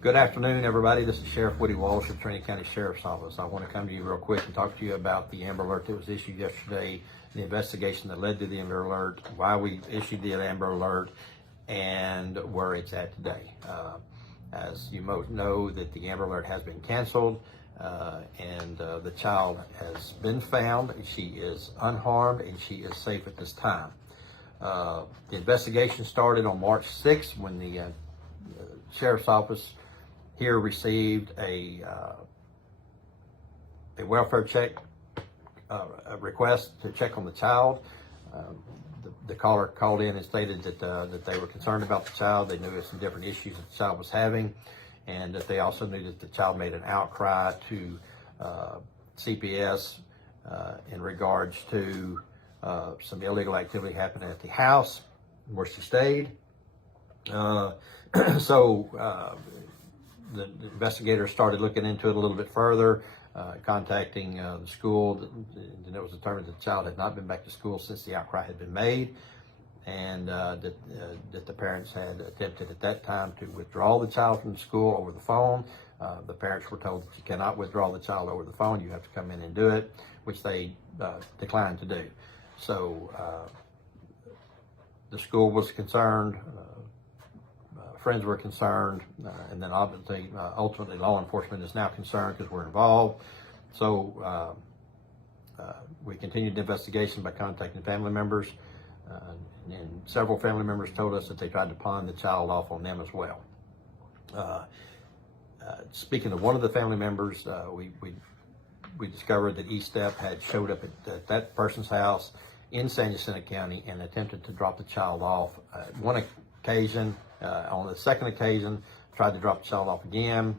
Good afternoon, everybody. This is Sheriff Woody Wallace of Trinity County Sheriff's Office. I want to come to you real quick and talk to you about the Amber Alert that was issued yesterday, the investigation that led to the Amber Alert, why we issued the Amber Alert, and where it's at today. As you most know, that the Amber Alert has been canceled, and the child has been found. She is unharmed, and she is safe at this time. The investigation started on March 6th when the Sheriff's Office here received a welfare check, a request to check on the child. The caller called in and stated that they were concerned about the child. They knew some different issues that the child was having, and that they also knew that the child made an outcry to CPS in regards to some illegal activity happening at the house where she stayed. The investigators started looking into it a little bit further, contacting the school, and it was determined that the child had not been back to school since the outcry had been made, and that the parents had attempted at that time to withdraw the child from the school over the phone. The parents were told that you cannot withdraw the child over the phone, you have to come in and do it, which they declined to do. So the school was concerned, friends were concerned, and then ultimately law enforcement is now concerned because we're involved. So we continued the investigation by contacting family members, and several family members told us that they tried to pawn the child off on them as well. Speaking of one of the family members, we discovered that E-Step had showed up at that person's house in San Jacinto County and attempted to drop the child off one occasion. On the second occasion, tried to drop the child off again,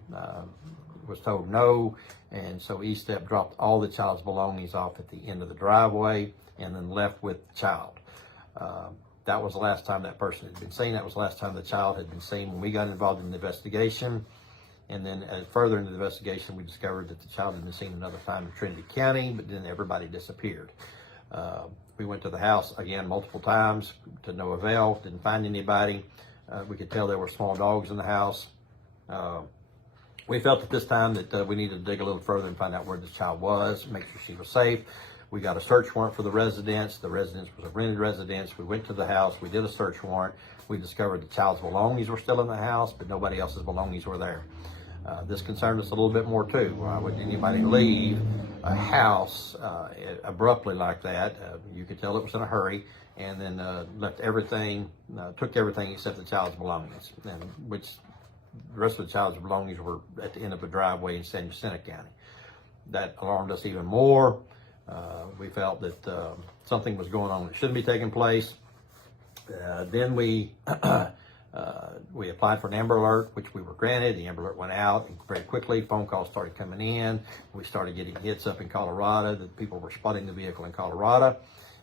was told no, and so E-Step dropped all the child's belongings off at the end of the driveway and then left with the child. That was the last time that person had been seen. That was the last time the child had been seen when we got involved in the investigation. And then further into the investigation, we discovered that the child had been seen another time in Trinity County, but then everybody disappeared. We went to the house again multiple times to no avail, didn't find anybody. We could tell there were small dogs in the house. We felt at this time that we needed to dig a little further and find out where this child was, make sure she was safe. We got a search warrant for the residence. The residence was a rented residence. We went to the house. We did a search warrant. We discovered the child's belongings were still in the house, but nobody else's belongings were there. This concerned us a little bit more too. Why would anybody leave a house abruptly like that? You could tell it was in a hurry, and then left everything, took everything except the child's belongings, and which the rest of the child's belongings were at the end of a driveway in San Jacinto County. That alarmed us even more. We felt that something was going on that shouldn't be taking place. Then we applied for an Amber Alert, which we were granted. The Amber Alert went out and very quickly. Phone calls started coming in. We started getting hits up in Colorado that people were spotting the vehicle in Colorado.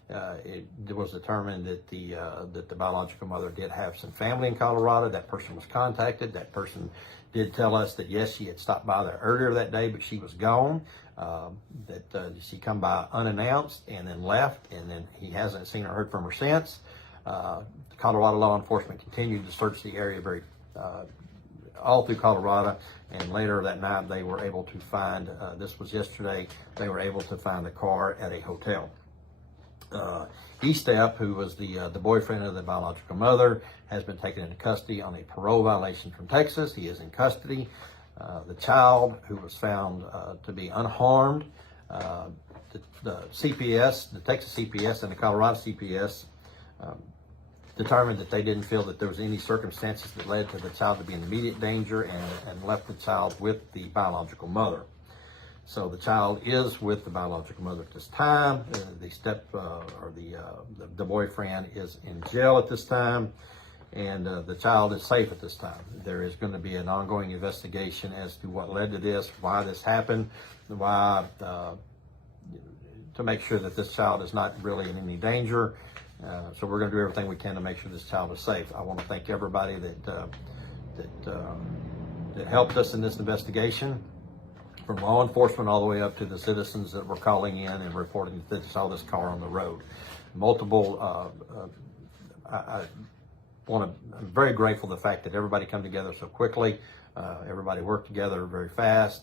It was determined that the biological mother did have some family in Colorado. That person was contacted. That person did tell us that yes, she had stopped by there earlier that day, but she was gone. That she come by unannounced and then left, and then he hasn't seen or heard from her since. Colorado law enforcement continued to search the area all through Colorado, and later that night they were able to find, this was yesterday, they were able to find the car at a hotel. E-Step, who was the boyfriend of the biological mother, has been taken into custody on a parole violation from Texas. He is in custody. The child, who was found to be unharmed, the CPS, the Texas CPS and the Colorado CPS determined that they didn't feel that there was any circumstances that led to the child to be in immediate danger, and left the child with the biological mother. So the child is with the biological mother at this time. The boyfriend is in jail at this time, and the child is safe at this time. There is going to be an ongoing investigation as to what led to this, why this happened, why to make sure that this child is not really in any danger. So we're going to do everything we can to make sure this child is safe. I want to thank everybody that helped us in this investigation, from law enforcement all the way up to the citizens that were calling in and reporting that they saw this car on the road. Multiple I'm very grateful the fact that everybody come together so quickly. Everybody worked together very fast.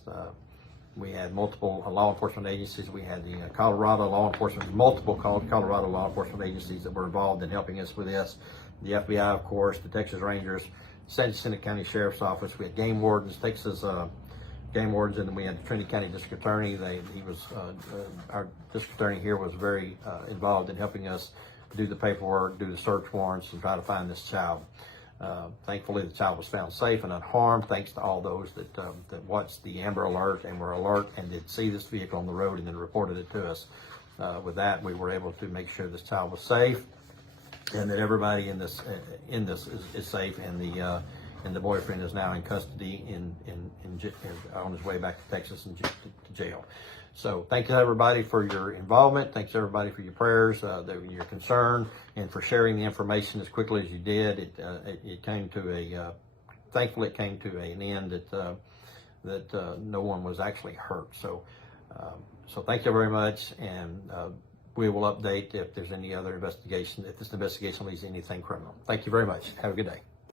We had multiple law enforcement agencies. We had the Colorado law enforcement, multiple Colorado law enforcement agencies that were involved in helping us with this. The FBI, of course, the Texas Rangers, San Jacinto County Sheriff's Office. We had game wardens, Texas game wardens, and then we had the Trinity County District Attorney. Our district attorney here was very involved in helping us do the paperwork, do the search warrants, and try to find this child. Thankfully, the child was found safe and unharmed, thanks to all those that watched the Amber Alert and were alert and did see this vehicle on the road and then reported it to us. With that, we were able to make sure this child was safe and that everybody in this is safe, and the boyfriend is now in custody on his way back to Texas and to jail. So thank you everybody for your involvement. Thanks everybody for your prayers, your concern, and for sharing the information as quickly as you did. It came to thankfully it came to an end that no one was actually hurt. So thank you very much, and we will update if there's any other investigation, if this investigation leads to anything criminal. Thank you very much. Have a good day.